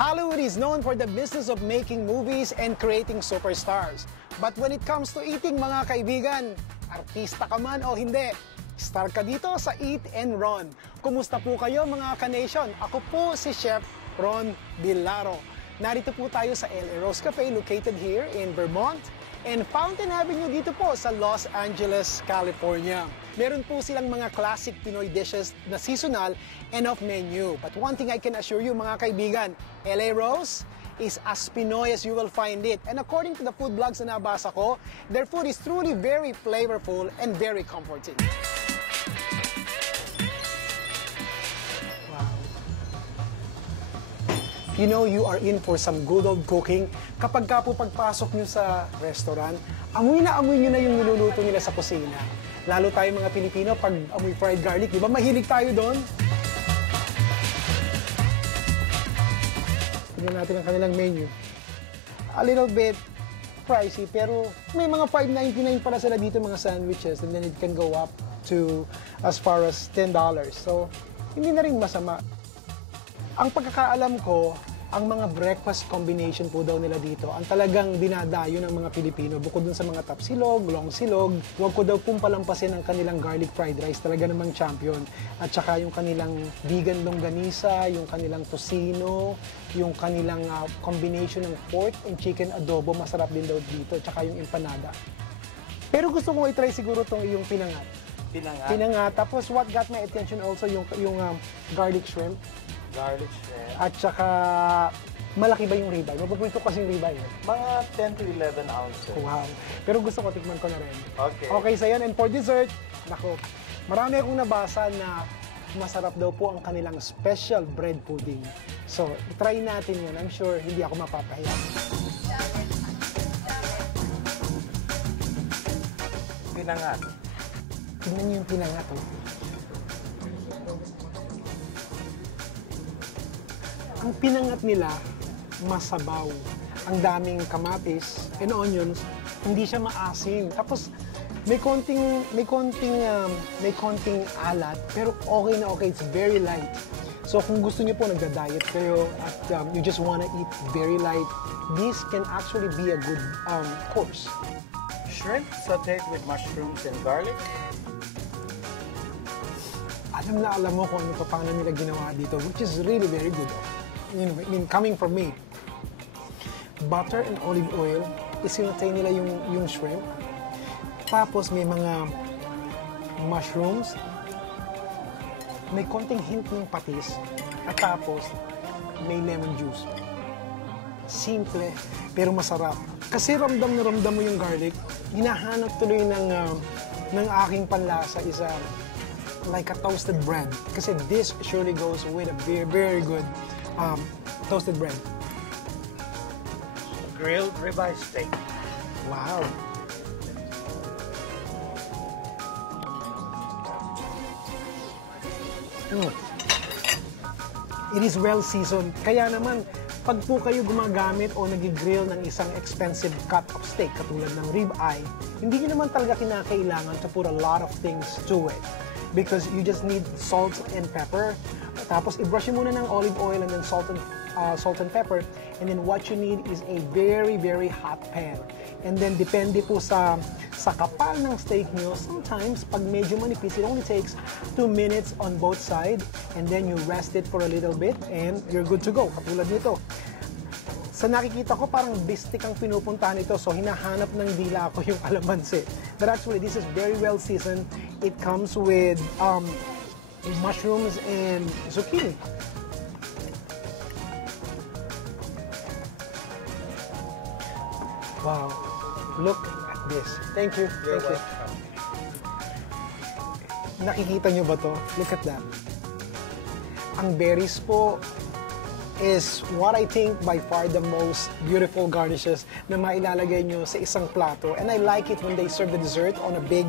Hollywood is known for the business of making movies and creating superstars. But when it comes to eating, mga kaibigan, artista ka man o hindi, star ka dito sa Eat and Ron. Kumusta po kayo mga ka-nation? Ako po si Chef Ron Bilaro. Narito po tayo sa LA Rose Cafe located here in Vermont and Fountain Avenue dito po sa Los Angeles, California. Meron po silang mga classic Pinoy dishes na seasonal and off menu. But one thing I can assure you mga kaibigan, LA Rose is as Pinoy as you will find it. And according to the food blogs na nabasa ko, their food is truly very flavorful and very comforting. Wow. You know, you are in for some good old cooking. Kapag ka po pagpasok nyo sa restaurant, amoy na yung niluluto nila sa kusina. Lalo tayo mga Pilipino, pag amoy fried garlic, di ba mahilig tayo doon? Tignan natin ang kanilang menu. A little bit pricey, pero may mga $5.99 pala sila dito mga sandwiches, and then it can go up to as far as $10. So, hindi na rin masama. Ang pagkakaalam ko, ang mga breakfast combination po daw nila dito, ang talagang dinadayo ng mga Pilipino, bukod dun sa mga tapsilog, long silog, huwag ko daw pong palampasin ang kanilang garlic fried rice, talaga namang champion. At saka yung kanilang vegan longganisa, yung kanilang tocino, yung kanilang combination ng pork and chicken adobo, masarap din daw dito, at saka yung empanada. Pero gusto kong i-try siguro itong yung pinangat. Pinangat. Tapos what got my attention also, yung garlic shrimp. Garlic shrimp. At saka, malaki ba yung ribeye? Mapupunto kasi yung ribeye. Mga 10 to 11 ounces. Wow. Pero gusto ko, tikman ko na rin. Okay. Okay, so yan. And for dessert, nako, marami akong nabasa na masarap daw po ang kanilang special bread pudding. So, try natin yun. I'm sure hindi ako mapapahiya. Pinangat. Tingnan niyo yung pinangat, oh. Ang pinangat nila, masabaw. Ang daming kamatis and onions, hindi siya maasim. Tapos may konting alat, pero okay na okay. It's very light. So kung gusto niyo po nagda-diet kayo at you just wanna eat very light, this can actually be a good course. Shrimp sauteed with mushrooms and garlic. Alam mo kung ano pa paano nila ginawa dito, which is really very good. You know, I mean, coming from me, butter and olive oil, isinutay nila yung shrimp. Tapos may mga mushrooms, may konting hint ng patis, at tapos may lemon juice. Simple, pero masarap. Kasi ramdam na ramdam mo yung garlic, hinahanap tuloy ng aking panlasa is like a toasted bread. Kasi this surely goes with a very, very good toasted bread. Grilled ribeye steak. Wow. It is well seasoned. Kaya naman, pag po kayo gumagamit o nag-grill ng isang expensive cut of steak, katulad ng ribeye, hindi nyo naman talaga kinakailangan to put a lot of things to it. Because you just need salt and pepper. Tapos i-brush mo muna ng olive oil and then salt and pepper. And then what you need is a very, very hot pan. And then depende po sa kapal ng steak nyo, sometimes pag medyo manipis, it only takes 2 minutes on both sides. And then you rest it for a little bit and you're good to go. Katulad nito. Sa nakikita ko, parang bistik ang pinupuntahan ito. So hinahanap ng dila ko yung kalamansi. But actually, this is very well seasoned. It comes with mushrooms and zucchini. Wow. Look at this. Thank you. You're Thank welcome. you. Nakikita nyo ba to? Look at that. Ang berries po is what I think by far the most beautiful garnishes na mailalagay nyo sa isang plato. And I like it when they serve the dessert on a big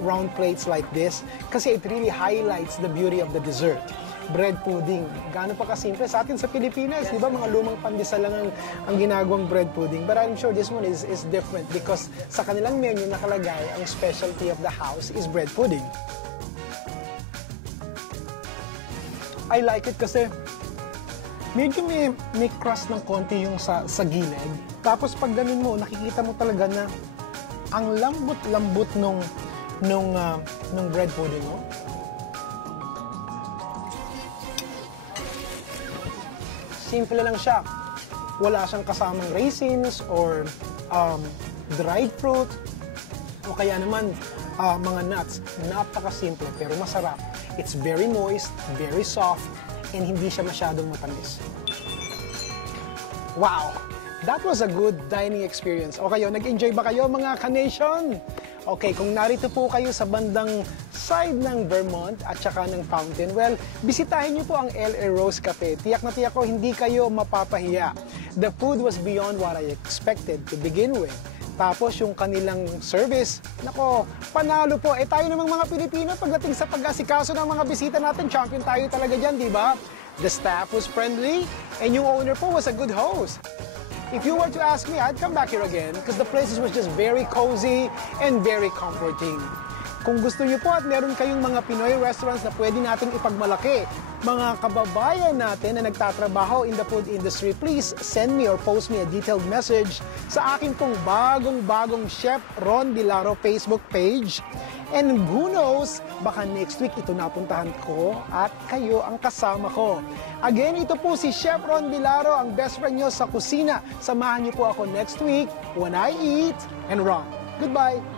round plates like this kasi it really highlights the beauty of the dessert. Bread pudding. Gaano pa kasimple sa atin sa Pilipinas, di ba? Mga lumang pandesal lang ang ginagawang bread pudding. But I'm sure this one is different because sa kanilang menu nakalagay ang specialty of the house is bread pudding. I like it kasi medyo may crust ng konti yung sa gilid. Tapos pag ganun mo, nakikita mo talaga na ang lambot-lambot nung bread pudding mo. Simple lang siya. Wala siyang kasamang raisins or dried fruit o kaya naman mga nuts. Napaka-simple pero masarap. It's very moist, very soft, and hindi siya masyadong matamis. Wow! That was a good dining experience. O kayo, nag-enjoy ba kayo mga ka-nation? Okay, kung narito po kayo sa bandang side ng Vermont at saka ng Fountain, well, bisitahin niyo po ang L.A. Rose Cafe. Tiyak na tiyak ko, hindi kayo mapapahiya. The food was beyond what I expected to begin with. Tapos yung kanilang service, nako, panalo po. Eh tayo namang mga Pilipino, pagdating sa pag-asikaso ng mga bisita natin, champion tayo talaga dyan, di ba? The staff was friendly, and yung owner po was a good host. If you were to ask me, I'd come back here again because the place was just very cozy and very comforting. Kung gusto niyo po at meron kayong mga Pinoy restaurants na pwede nating ipagmalaki, mga kababayan natin na nagtatrabaho in the food industry, please send me or post me a detailed message sa akin pong bagong Chef Ron Vilaro Facebook page. And who knows, baka next week ito napuntahan ko at kayo ang kasama ko. Again, ito po si Chef Ron Vilaro, ang best friend nyo sa kusina. Samahan niyo po ako next week when I eat and run. Goodbye!